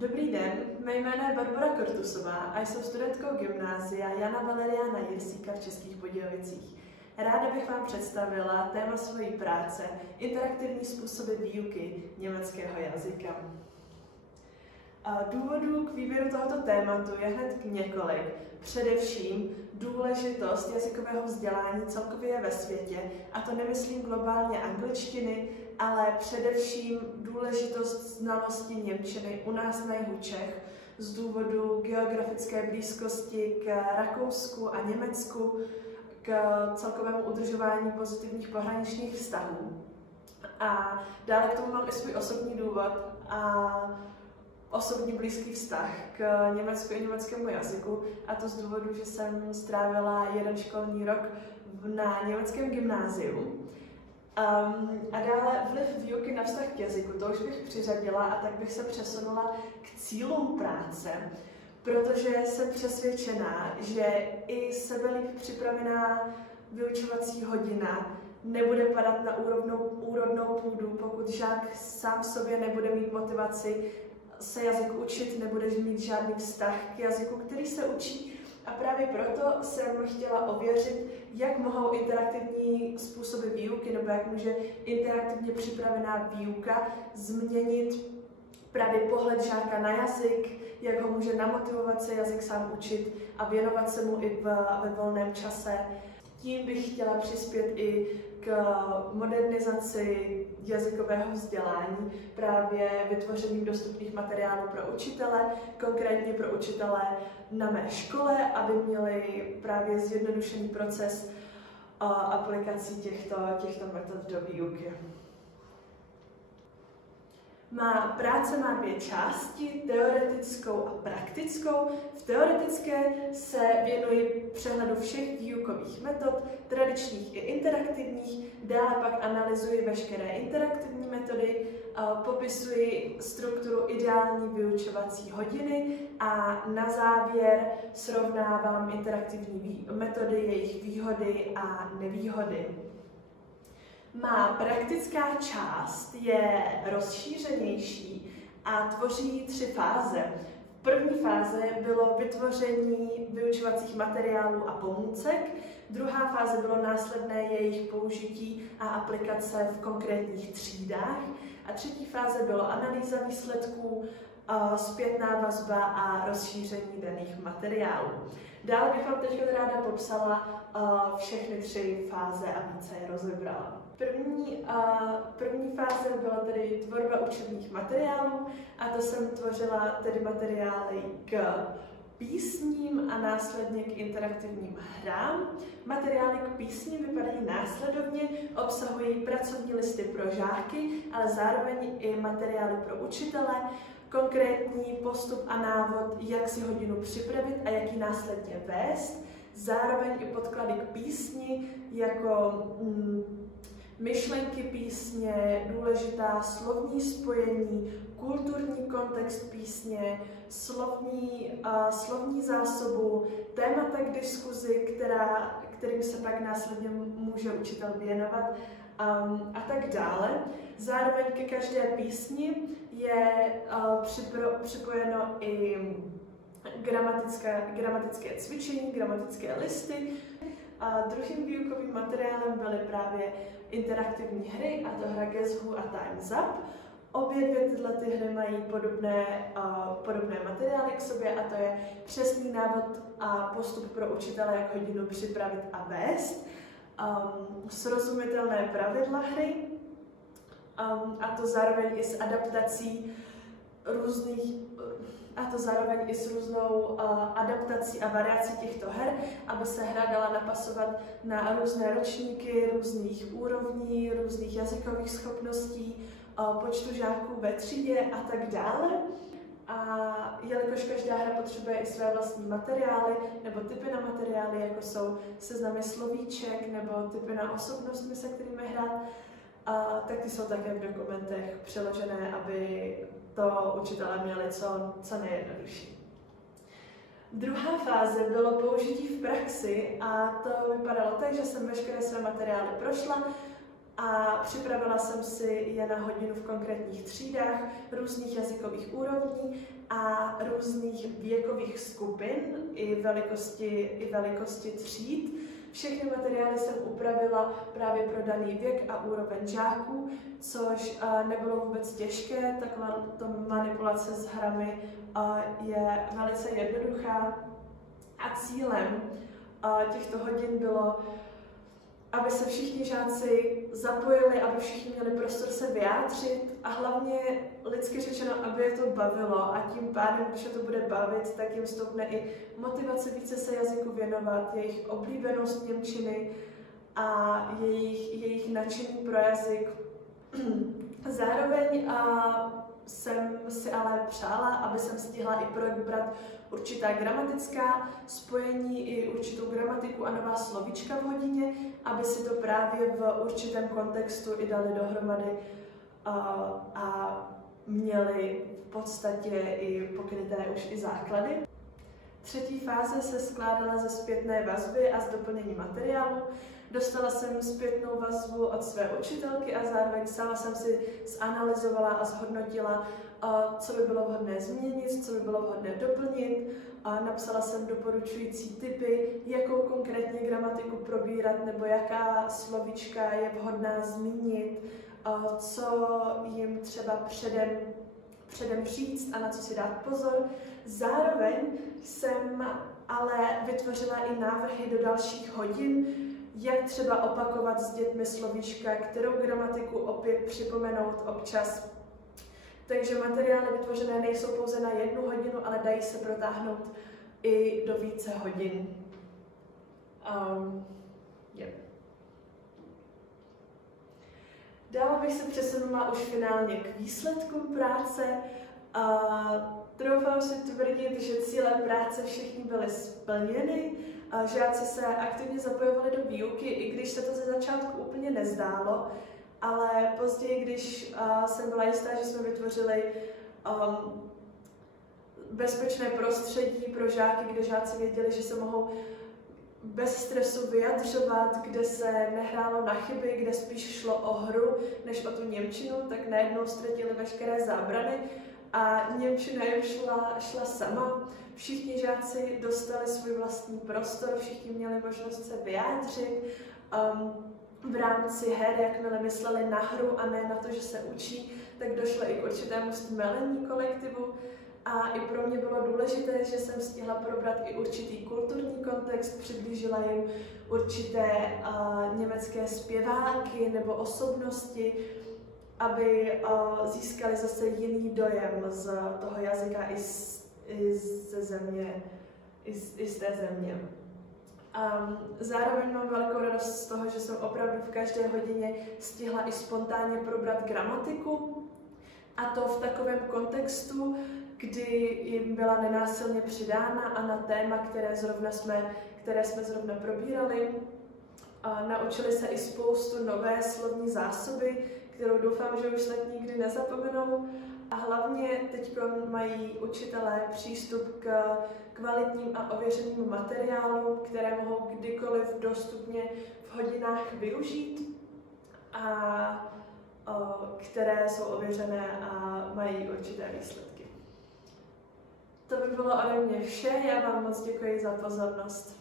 Dobrý den, mé jméno je Barbora Kortusová a jsem studentkou gymnázia Jana Valeriána Jirsíka v Českých Budějovicích. Ráda bych vám představila téma své práce interaktivní způsoby výuky německého jazyka. Důvodů k výběru tohoto tématu je hned několik. Především důležitost jazykového vzdělání celkově ve světě, a to nemyslím globálně angličtiny, ale především důležitost znalosti němčiny u nás na jihu Čech z důvodu geografické blízkosti k Rakousku a Německu, k celkovému udržování pozitivních pohraničních vztahů. A dále k tomu mám i svůj osobní důvod a osobní blízký vztah k Německu i německému jazyku, a to z důvodu, že jsem strávila jeden školní rok na německém gymnáziu. A dále vliv výuky na vztah k jazyku, to už bych přiřadila, a tak bych se přesunula k cílům práce, protože jsem přesvědčená, že i sebelíp připravená vyučovací hodina nebude padat na úrodnou půdu, pokud žák sám sobě nebude mít motivaci se jazyk učit, nebude mít žádný vztah k jazyku, který se učí. A právě proto jsem chtěla ověřit, jak mohou interaktivní způsoby výuky nebo jak může interaktivně připravená výuka změnit právě pohled žáka na jazyk, jak ho může namotivovat se jazyk sám učit a věnovat se mu i ve volném čase. Tím bych chtěla přispět i k modernizaci jazykového vzdělání právě vytvořením dostupných materiálů pro učitele, konkrétně pro učitele na mé škole, aby měli právě zjednodušený proces aplikací těchto metod do výuky. Má práce má dvě části, teoretickou a praktickou. V teoretické se věnuji přehledu všech výukových metod, tradičních i interaktivních, dále pak analyzuji veškeré interaktivní metody, popisuji strukturu ideální vyučovací hodiny a na závěr srovnávám interaktivní metody, jejich výhody a nevýhody. Má praktická část je rozšířenější a tvoří 3 fáze. V první fáze bylo vytvoření vyučovacích materiálů a pomůcek, druhá fáze bylo následné jejich použití a aplikace v konkrétních třídách a třetí fáze bylo analýza výsledků, zpětná vazba a rozšíření daných materiálů. Dále bych vám teď ráda popsala všechny 3 fáze a více je rozebrala. První fáze byla tedy tvorba učebních materiálů, a to jsem tvořila tedy materiály k písním a následně k interaktivním hrám. Materiály k písním vypadají následovně, obsahují pracovní listy pro žáky, ale zároveň i materiály pro učitele, konkrétní postup a návod, jak si hodinu připravit a jak ji následně vést, zároveň i podklady k písni, jako myšlenky písně, důležitá slovní spojení, kulturní kontext písně, slovní zásobu, témata k diskuzi, kterým se pak následně může učitel věnovat a tak dále. Zároveň ke každé písni je připojeno i gramatické cvičení, gramatické listy. A druhým výukovým materiálem byly právě interaktivní hry, a to hra Guess Who a Time's Up. Obě dvě tyhle hry mají podobné materiály k sobě, a to je přesný návod a postup pro učitele, jak hodinu připravit a vést, srozumitelné pravidla hry, a to zároveň i s adaptací různou adaptací a variací těchto her, aby se hra dala napasovat na různé ročníky, různých úrovní, různých jazykových schopností, počtu žáků ve třídě a tak dále. A jelikož každá hra potřebuje i své vlastní materiály nebo typy na materiály, jako jsou seznamy slovíček nebo typy na osobnostmi, se kterými hrát, tak ty jsou také v dokumentech přeložené, aby to učitelé měli co nejjednodušší. Druhá fáze bylo použití v praxi, a to vypadalo tak, že jsem veškeré své materiály prošla a připravila jsem si je na hodinu v konkrétních třídách, různých jazykových úrovní a různých věkových skupin i velikosti tříd. Všechny materiály jsem upravila právě pro daný věk a úroveň žáků, což nebylo vůbec těžké, taková manipulace s hrami je velice jednoduchá a cílem těchto hodin bylo, aby se všichni žáci zapojili, aby všichni měli prostor se vyjádřit a hlavně lidsky řečeno, aby je to bavilo a tím pádem, když je to bude bavit, tak jim stoupne i motivace více se jazyku věnovat, jejich oblíbenost němčiny a jejich nadšení pro jazyk. Zároveň jsem si ale přála, aby jsem stihla i probrat určitá gramatická spojení i určitou gramatiku a nová slovíčka v hodině, aby si to právě v určitém kontextu i dali dohromady a měli v podstatě i pokryté už i základy. Třetí fáze se skládala ze zpětné vazby a z doplnění materiálu. Dostala jsem zpětnou vazbu od své učitelky a zároveň sama jsem si zanalyzovala a zhodnotila, co by bylo vhodné změnit, co by bylo vhodné doplnit. Napsala jsem doporučující tipy, jakou konkrétně gramatiku probírat nebo jaká slovíčka je vhodná zmínit, co jim třeba předem říct a na co si dát pozor. Zároveň jsem ale vytvořila i návrhy do dalších hodin, jak třeba opakovat s dětmi slovíčka, kterou gramatiku opět připomenout občas. Takže materiály vytvořené nejsou pouze na 1 hodinu, ale dají se protáhnout i do více hodin. Dále bych se přesunula už finálně k výsledku práce. Troufám si tvrdit, že cíle práce všichni byly splněny. Žáci se aktivně zapojovali do výuky, i když se to ze začátku úplně nezdálo, ale později, když jsem byla jistá, že jsme vytvořili bezpečné prostředí pro žáky, kde žáci věděli, že se mohou bez stresu vyjadřovat, kde se nehrálo na chyby, kde spíš šlo o hru, než o tu němčinu, tak najednou ztratili veškeré zábrany a němčina jim šla sama. Všichni žáci dostali svůj vlastní prostor, všichni měli možnost se vyjádřit v rámci her, jakmile mysleli na hru a ne na to, že se učí, tak došlo i k určitému stmelení kolektivu. A i pro mě bylo důležité, že jsem stihla probrat i určitý kulturní kontext, přiblížila jim určité německé zpěváky nebo osobnosti, aby získali zase jiný dojem z toho jazyka i z té země. Zároveň mám velkou radost z toho, že jsem opravdu v každé hodině stihla i spontánně probrat gramatiku, a to v takovém kontextu, kdy jim byla nenásilně přidána a na téma, které jsme zrovna probírali. Naučili se i spoustu nové slovní zásoby, kterou doufám, že už snad nikdy nezapomenou. A hlavně teď mají učitelé přístup k kvalitním a ověřeným materiálům, které mohou kdykoliv dostupně v hodinách využít a které jsou ověřené a mají určité výsledky. To by bylo ode mě vše, já vám moc děkuji za pozornost.